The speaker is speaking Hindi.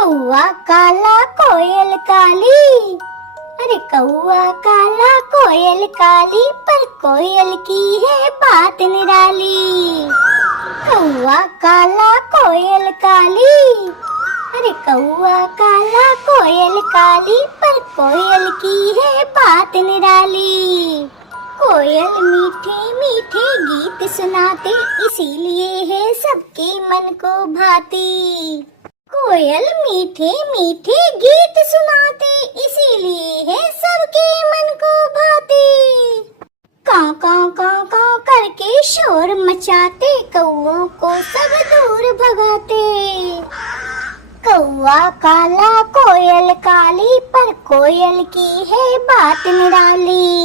कौआ काला कोयल काली। अरे कौआ काला कोयल काली, पर कोयल की है बात निराली। कौआ काला कोयल काली। अरे कौआ काला कोयल काली, पर कोयल की है बात निराली। कोयल मीठे मीठे गीत सुनाते, इसीलिए है सबके मन को भाती। कोयल मीठे मीठे गीत सुनाते, इसीलिए है सबके मन को भाती। काव काव काव काव करके शोर मचाते, कौओं को सब दूर भगाते। कौआ काला कोयल काली, पर कोयल की है बात निराली।